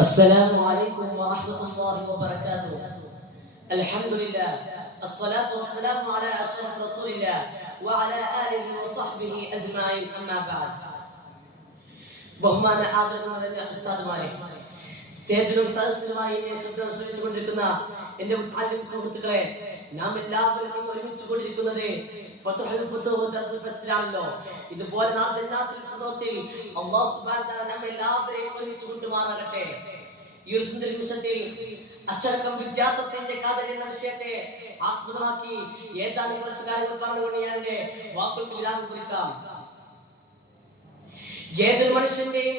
السلام عليكم ورحمة الله وبركاته الحمد لله الصلاة والسلام على أشرف رسول الله وعلى آله وصحبه أجمعين أما بعد ബഹുമാന ആദരവ് നിറഞ്ഞ ഉസ്താദുമാരെ സ്റ്റേജിലും സദസ്സിലുമായി എന്നെ ശബ്ദം ശ്രമിച്ചുകൊണ്ടിരിക്കുന്ന എന്റെ മുത്താലിം സുഹൃത്തുക്കളെ നാം എല്ലാവരും ഒരുമിച്ച് കൊണ്ടിരിക്കുന്നത് ഇതുപോലെ നാം സുബ്ഹാനഹു തആല എല്ലാവരെയും ഈ ഒരു സുന്ദര നിമിഷത്തിൽ അച്ചടക്കം വിദ്യാർത്ഥത്തിന്റെ കാതൽ എന്ന വിഷയത്തെ ആസ്പദമാക്കി ഏതാനും കുറച്ച് കാര്യങ്ങൾ പറഞ്ഞുകൊണ്ട് ഞാൻ എന്റെ വാക്കുകൾക്ക് വിരാമം കുറിക്കാം ഏതൊരു മനുഷ്യന്റെയും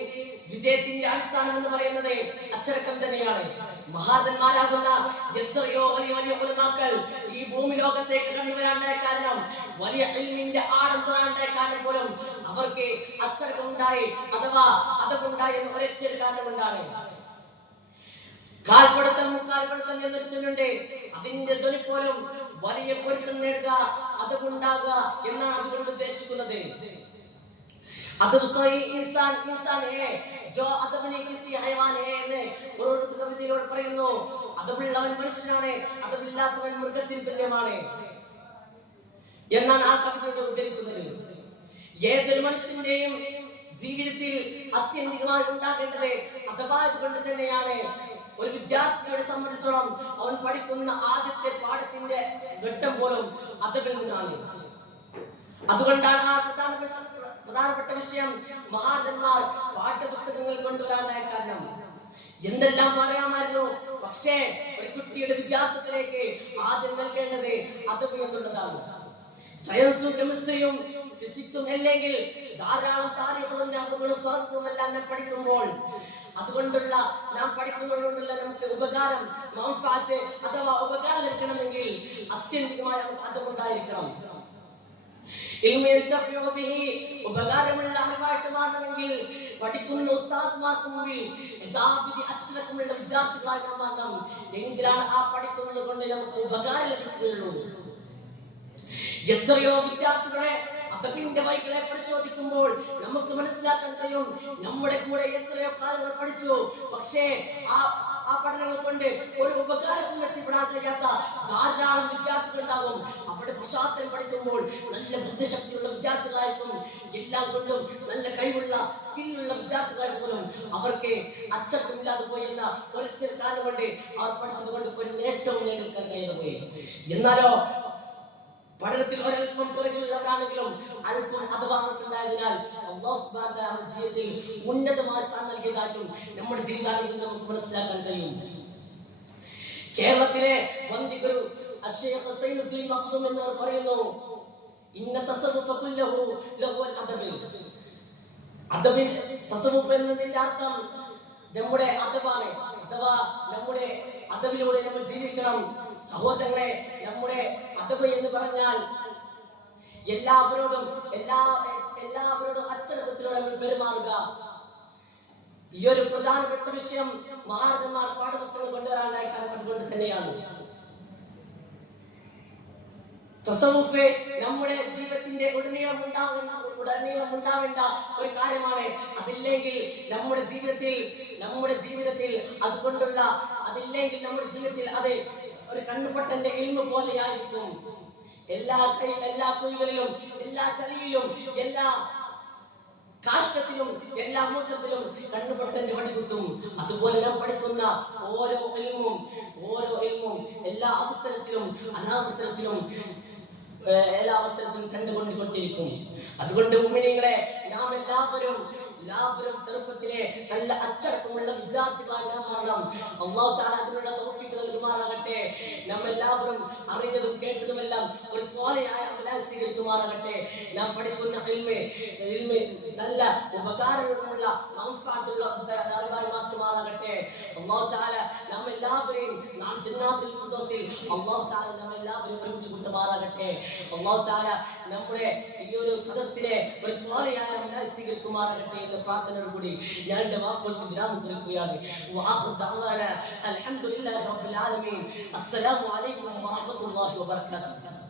വിജയത്തിന്റെ അടിസ്ഥാനം എന്ന് പറയുന്നത് അച്ചടക്കം തന്നെയാണ്. മഹാതന്മാരാകുന്ന എത്രയോ വലിയ വലിയ ഉലമാക്കൾ കടന്നു ലോകത്തേക്ക് കണ്ടുവരാണ്ടായ കാരണം വലിയ ഇൽമിന്റെ ആഴം തോന്നാണ്ടായ കാരണം പോലും അവർക്ക് അച്ചടക്കമുണ്ടായി അഥവാ അതൊക്കെ എന്ന് ഒരൊറ്റ കാരണം കൊണ്ടാണ്. കാൽപ്പെടുത്തം മുക്കാൽപ്പെടുത്തം എന്നൊരു ചൊല്ലുണ്ട് അതിന്റെ ധ്വനി പോലും വലിയ പൊരുത്തം നേടുക അതുകൊണ്ടാകുക എന്നാണ് അതുകൊണ്ട് ഉദ്ദേശിക്കുന്നത്. അദബ് സഹി ഇൻസാൻ ഇൻസാൻ ജോ അദബിനെ കിസി ഹയവാൻ ഹേ എന്ന് ഓരോ കവിതയിലൂടെ പറയുന്നു. അദബുള്ളവൻ മനുഷ്യനാണ് അദബില്ലാത്തവൻ മൃഗത്തിന് തുല്യമാണ്. എന്നാണ് ആ കവിതയുടെ ഉദ്ധരിക്കുന്നത്. ഏതൊരു മനുഷ്യന്റെയും ജീവിതത്തിൽ അത്യന്തികമായി ഉണ്ടാകേണ്ടത് അഥവായത് കൊണ്ട് തന്നെയാണ്. ഒരു വിദ്യാർത്ഥിയെ സംബന്ധിച്ചോളം അവൻ പഠിക്കുന്ന ആദ്യത്തെ പാഠത്തിന്റെ ഘട്ടം പോലും അതവിൽ നിന്നാണ്. അതുകൊണ്ടാണ് ആ പ്രധാനപ്പെട്ട വിഷയം മഹാജന്മാർ പാഠ്യപുസ്തകങ്ങൾ കൊണ്ടുവരാനായ കാരണം. എന്തെല്ലാം പറയാമായിരുന്നു പക്ഷേ ഒരു കുട്ടിയുടെ വിദ്യാർത്ഥത്തിലേക്ക് ആദ്യം നൽകേണ്ടത് അതവ് എന്നുള്ളതാണ്. സയൻസും കെമിസ്ട്രിയും ഫിസിക്സും അല്ലെങ്കിൽ ധാരാളം താരങ്ങളും നഹ്വുകളും സ്വർഗവും എല്ലാം ഞാൻ പഠിക്കുമ്പോൾ അതുകൊണ്ടുള്ള നാം പഠിക്കുന്നതുകൊണ്ടുള്ള നമുക്ക് ഉപകാരം മൗഫാത്ത് അഥവാ ഉപകാരം ലഭിക്കണമെങ്കിൽ അത്യന്തികമായ നമുക്ക് അതുകൊണ്ടായിരിക്കണം ഉപകാരമുള്ള അറിവായിട്ട് മാറണമെങ്കിൽ പഠിക്കുന്ന ഉസ്താദ്മാർക്ക് മുമ്പിൽ യഥാവിധി അച്ചടക്കമുള്ള വിദ്യാർത്ഥികളായി നാം എങ്കിലാണ് ആ പഠിക്കുന്നത് കൊണ്ട് നമുക്ക് ഉപകാരം ലഭിക്കുകയുള്ളൂ. എത്രയോ വിദ്യാർത്ഥികളെ അതപിന്റെ വൈകളെ പരിശോധിക്കുമ്പോൾ നമുക്ക് മനസ്സിലാക്കാൻ കഴിയും. നമ്മുടെ കൂടെ എത്രയോ കാര്യങ്ങൾ പഠിച്ചു. പക്ഷേ ആ ആ പഠനങ്ങൾ കൊണ്ട് ഒരു ഉപകാരവും എത്തിപ്പെടാൻ കഴിയാത്ത ധാരാളം വിദ്യാർത്ഥികൾ ഉണ്ടാകും അവിടെ പശ്ചാത്തലം പഠിക്കുമ്പോൾ നല്ല ബുദ്ധിശക്തിയുള്ള വിദ്യാർത്ഥികളായിരിക്കും. എല്ലാം കൊണ്ടും നല്ല കഴിവുള്ള സ്കില്ലുള്ള വിദ്യാർത്ഥികളായി പോലും അവർക്ക് അച്ചക്കമില്ലാതെ പോയി എന്ന ഒരൊറ്റ കാലം കൊണ്ട് അവർ പഠിച്ചത് കൊണ്ട് ഒരു നേട്ടവും നേടിയെടുക്കാൻ കഴിയാതെ പോയി. എന്നാലോ പഠനത്തിൽ ഒരൽപ്പം പിറകിലുള്ളവരാണെങ്കിലും അല്പം അഥവാ ഉണ്ടായതിനാൽ ജീവിതത്തിൽ ഉന്നതമായ സ്ഥാനം നൽകിയതായിട്ടും നമ്മുടെ ജീവിതത്തിൽ നമുക്ക് മനസ്സിലാക്കാൻ കഴിയും. കേരളത്തിലെ വന്ദിഗുരു അഷേഖ് ഹുസൈനുദ്ദീൻ മഖ്ദൂം എന്നവർ പറയുന്നു. ഇന്ന തസവുഫ കുല്ലഹു ലഹു അദബിൽ. അദബിൽ തസവുഫ് എന്നതിന്റെ അർത്ഥം നമ്മുടെ അദബാണ്. അഥവാ നമ്മുടെ അദബിലൂടെ നമ്മൾ ജീവിക്കണം. സഹോദരങ്ങളെ നമ്മുടെ അദബ് എന്ന് പറഞ്ഞാൽ എല്ലാവരോടും എല്ലാ എല്ലാവരോടും അച്ചടക്കത്തിലൂടെ നമ്മൾ പെരുമാറുക. ഈ ഒരു പ്രധാനപ്പെട്ട വിഷയം മഹാരഥന്മാർ പാഠപുസ്തകം കൊണ്ടുവരാനായി കാരണം തന്നെയാണ്. നമ്മുടെ ജീവിതത്തിന്റെ ഉടനീളം ഉണ്ടാവുന്ന ഉടനീളം ഉണ്ടാവേണ്ട ഒരു കാര്യമാണ്. അതില്ലെങ്കിൽ നമ്മുടെ ജീവിതത്തിൽ നമ്മുടെ ജീവിതത്തിൽ അതുകൊണ്ടുള്ള അതില്ലെങ്കിൽ നമ്മുടെ ജീവിതത്തിൽ അത് ഒരു കണ്ണുപൊട്ടന്റെ എൽമ പോലെയായിരിക്കും. എല്ലാ കൈ എല്ലാ കുഴികളിലും എല്ലാ ചളിയിലും എല്ലാ കാഷ്ടത്തിലും എല്ലാ മൂത്രത്തിലും കണ്ണുപൊട്ടന്റെ വടികുത്തും. അതുപോലെ നാം പഠിക്കുന്ന ഓരോ എൽമും ഓരോ എൽമും എല്ലാ അവസരത്തിലും അനാവസരത്തിലും എല്ലാ അവസരത്തിലും ചന്ത കൊണ്ടുകൊണ്ടിരിക്കും അതുകൊണ്ട് ഉമ്മിനിങ്ങളെ നാം എല്ലാവരും എല്ലാവരും ചെറുപ്പത്തിലെ നല്ല അച്ചടക്കമുള്ള വിദ്യാർത്ഥികളാകണം അള്ളാഹു താല അതിനുള്ള തോഫിക്ക് നാം എല്ലാവരും അറിഞ്ഞതും കേട്ടതുമെല്ലാം ഒരു സ്വാലയായ സ്വീകരിക്കുമാറാകട്ടെ. നാം പഠിക്കുന്ന ഇൽമെ ഉപകാരങ്ങളുമുള്ള മാംസാറ്റുള്ള ദാരിമായി മാറ്റുമാറാകട്ടെ. നാം എല്ലാവരെയും നാം ജന്നാത്തിൽ ഫിർദൗസിൽ അള്ളാഹു നാം എല്ലാവരെയും ഒരുമിച്ച് കൂട്ടുമാറാകട്ടെ. അള്ളാഹു നമ്മുടെ ഈ ഒരു സദസ്സിലെ ഒരു സ്വാലിയായ സ്വീകരിക്കുമാറാകട്ടെ എന്ന പ്രാർത്ഥനയോട് കൂടി ഞാൻ എന്റെ വാക്കുകൾക്ക് വിരാമം കുറിക്കുകയാണ് അസ്സലാമു അലൈക്കും വറഹ്മത്തുള്ളാഹി വബറകാതുഹു.